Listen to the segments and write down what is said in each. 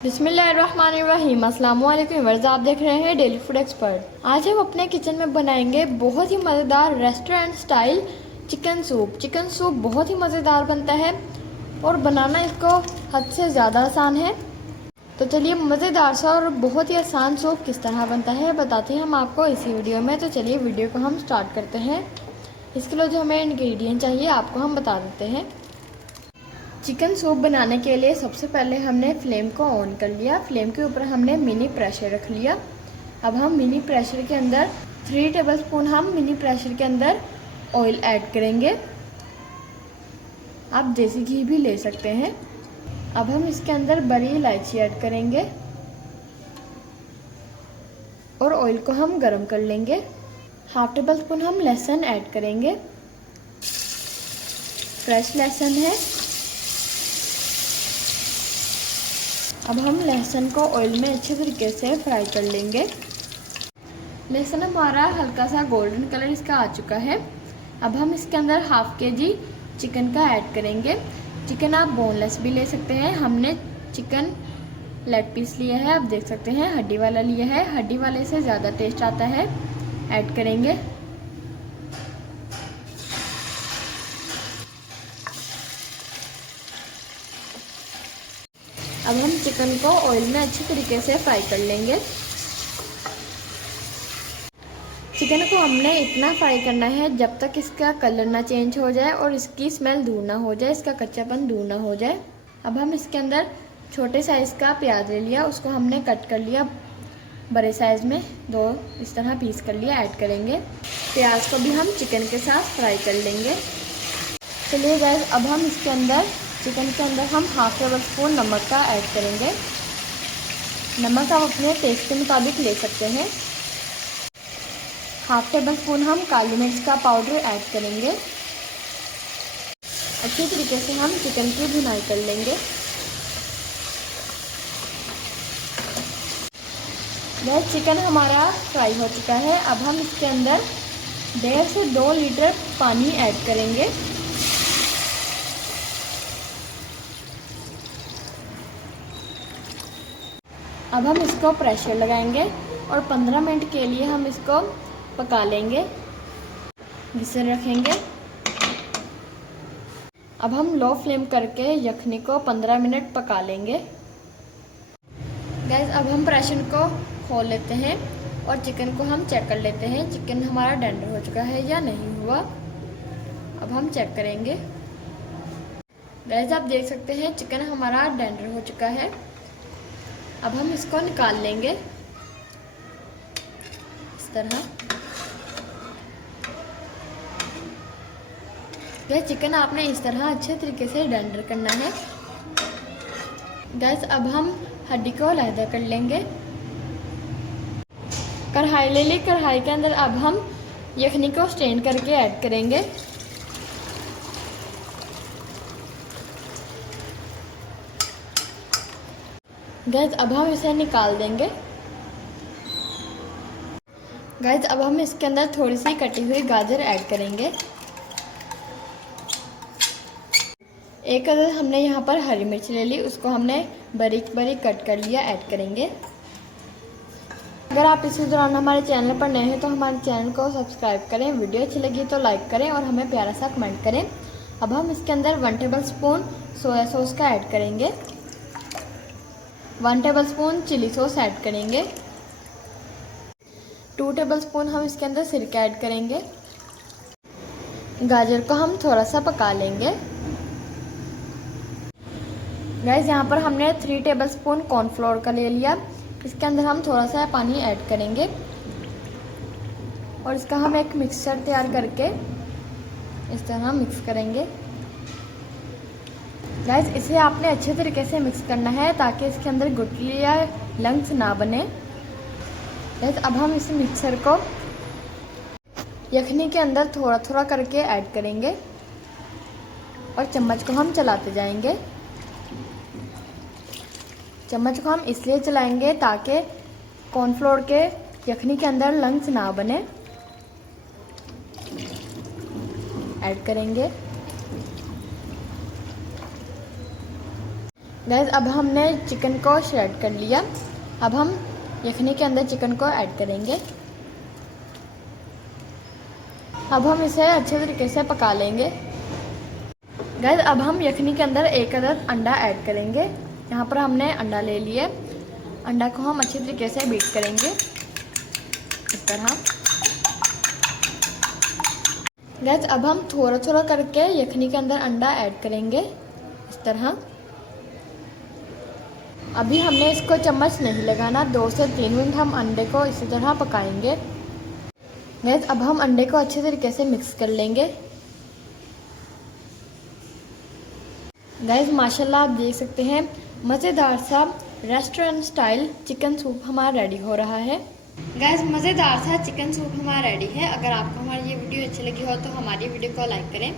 बिस्मिल्लाहिर्रहमानिर्रहीम। अस्सलाम वालेकुम व्यूअर्स, आप देख रहे हैं डेली फूड एक्सपर्ट। आज हम अपने किचन में बनाएंगे बहुत ही मज़ेदार restaurant style chicken soup. Chicken soup बहुत ही मज़ेदार बनता है और बनाना इसको हद से ज़्यादा आसान है। तो चलिए मज़ेदार सा और बहुत ही आसान सूप किस तरह बनता है बताते हैं हम आपको इसी वीडियो में। तो चलिए वीडियो को हम स्टार्ट करते हैं। इसके लिए जो हमें इंग्रेडिएंट चाहिए आपको हम बता देते हैं। चिकन सूप बनाने के लिए सबसे पहले हमने फ्लेम को ऑन कर लिया। फ्लेम के ऊपर हमने मिनी प्रेशर रख लिया। अब हम मिनी प्रेशर के अंदर 3 टेबलस्पून हम मिनी प्रेशर के अंदर ऑयल ऐड करेंगे। आप देसी घी भी ले सकते हैं। अब हम इसके अंदर बड़ी इलायची ऐड करेंगे और ऑयल को हम गरम कर लेंगे। हाफ टेबलस्पून हम लहसुन ऐड करेंगे। फ्रेश लहसुन है। अब हम लहसुन को ऑयल में अच्छे तरीके से फ्राई कर लेंगे। लहसुन हमारा हल्का सा गोल्डन कलर इसका आ चुका है। अब हम इसके अंदर हाफ केजी चिकन का ऐड करेंगे। चिकन आप बोनलेस भी ले सकते हैं। हमने चिकन लेग पीस लिया है, आप देख सकते हैं हड्डी वाला लिया है। हड्डी वाले से ज़्यादा टेस्ट आता है। ऐड करेंगे। अब हम चिकन को ऑयल में अच्छी तरीके से फ्राई कर लेंगे। चिकन को हमने इतना फ्राई करना है जब तक इसका कलर ना चेंज हो जाए और इसकी स्मेल दूर ना हो जाए, इसका कच्चापन दूर ना हो जाए। अब हम इसके अंदर छोटे साइज़ का प्याज ले लिया, उसको हमने कट कर लिया बड़े साइज़ में, 2 इस तरह पीस कर लिया। ऐड करेंगे। प्याज को भी हम चिकन के साथ फ्राई कर लेंगे। चलिए गाइस, अब हम इसके अंदर चिकन के अंदर हम हाफ टेबलस्पून नमक का ऐड करेंगे। नमक आप अपने टेस्ट के मुताबिक ले सकते हैं। हाफ टेबलस्पून हम काली मिर्च का पाउडर ऐड करेंगे। अच्छी तरीके से हम चिकन की भुनाई कर लेंगे। यह चिकन हमारा फ्राई हो चुका है। अब हम इसके अंदर 1.5 से 2 लीटर पानी ऐड करेंगे। अब हम इसको प्रेशर लगाएंगे और 15 मिनट के लिए हम इसको पका लेंगे। विसल रखेंगे। अब हम लो फ्लेम करके यखनी को 15 मिनट पका लेंगे। गैस, अब हम प्रेशर को खोल लेते हैं और चिकन को हम चेक कर लेते हैं चिकन हमारा टेंडर हो चुका है या नहीं हुआ। अब हम चेक करेंगे। गैस, आप देख सकते हैं चिकन हमारा टेंडर हो चुका है। अब हम इसको निकाल लेंगे इस तरह। यह चिकन आपने इस तरह अच्छे तरीके से टेंडर करना है। गैस, अब हम हड्डी को अलहदा कर लेंगे। कढ़ाई ले ली। कढ़ाई के अंदर अब हम यखनी को स्ट्रेन करके ऐड करेंगे। गैस, अब हम इसे निकाल देंगे। गैस, अब हम इसके अंदर थोड़ी सी कटी हुई गाजर ऐड करेंगे। एक अदर हमने यहाँ पर हरी मिर्च ले ली, उसको हमने बारीक बारीक कट कर लिया। ऐड करेंगे। अगर आप इसी दौरान हमारे चैनल पर नए हैं तो हमारे चैनल को सब्सक्राइब करें। वीडियो अच्छी लगी तो लाइक करें और हमें प्यारा सा कमेंट करें। अब हम इसके अंदर 1 टेबलस्पून सोया सॉस का ऐड करेंगे। 1 टेबलस्पून चिली सॉस ऐड करेंगे। 2 टेबलस्पून हम इसके अंदर सिरका ऐड करेंगे। गाजर को हम थोड़ा सा पका लेंगे। गाइस, यहाँ पर हमने 3 टेबलस्पून कॉर्नफ्लोर का ले लिया। इसके अंदर हम थोड़ा सा पानी ऐड करेंगे और इसका हम एक मिक्सचर तैयार करके इस तरह मिक्स करेंगे। गाइस, इसे आपने अच्छे तरीके से मिक्स करना है ताकि इसके अंदर गुठली या लंग्स ना बने। गाइस, अब हम इस मिक्सर को यखनी के अंदर थोड़ा थोड़ा करके ऐड करेंगे और चम्मच को हम चलाते जाएंगे। चम्मच को हम इसलिए चलाएंगे ताकि कॉर्नफ्लोर के यखनी के अंदर लंग्स ना बने। ऐड करेंगे। गैस अब हमने चिकन को श्रेड कर लिया। अब हम यखनी के अंदर चिकन को ऐड करेंगे। अब हम इसे अच्छे तरीके से पका लेंगे। गैस अब हम यखनी के अंदर एक अदद अंडा ऐड करेंगे। यहाँ पर हमने अंडा ले लिया। अंडा को हम अच्छे तरीके से बीट करेंगे इस तरह। गैस अब हम थोड़ा थोड़ा करके यखनी के अंदर अंडा ऐड करेंगे इस तरह। अभी हमने इसको चम्मच नहीं लगाना, 2 से 3 मिनट हम अंडे को इसी तरह पकाएंगे। गैस अब हम अंडे को अच्छे तरीके से मिक्स कर लेंगे। गैस माशाल्लाह आप देख सकते हैं मज़ेदार सा रेस्टोरेंट स्टाइल चिकन सूप हमारा रेडी हो रहा है। गैस मज़ेदार सा चिकन सूप हमारा रेडी है। अगर आपको हमारी ये वीडियो अच्छी लगी हो तो हमारी वीडियो को लाइक करें।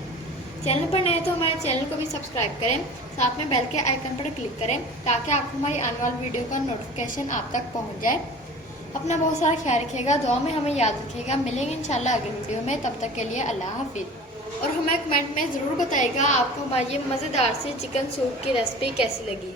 चैनल पर नए तो हमारे चैनल को भी सब्सक्राइब करें। साथ में बेल के आइकन पर क्लिक करें ताकि आपको हमारी आने वाली वीडियो का नोटिफिकेशन आप तक पहुंच जाए। अपना बहुत सारा ख्याल रखिएगा, दुआ में हमें याद रखिएगा। मिलेंगे इंशाल्लाह अगली वीडियो में, तब तक के लिए अल्लाह हाफिज़। और हमें कमेंट में ज़रूर बताइएगा आपको हमारी ये मज़ेदार सी चिकन सूप की रेसिपी कैसी लगी।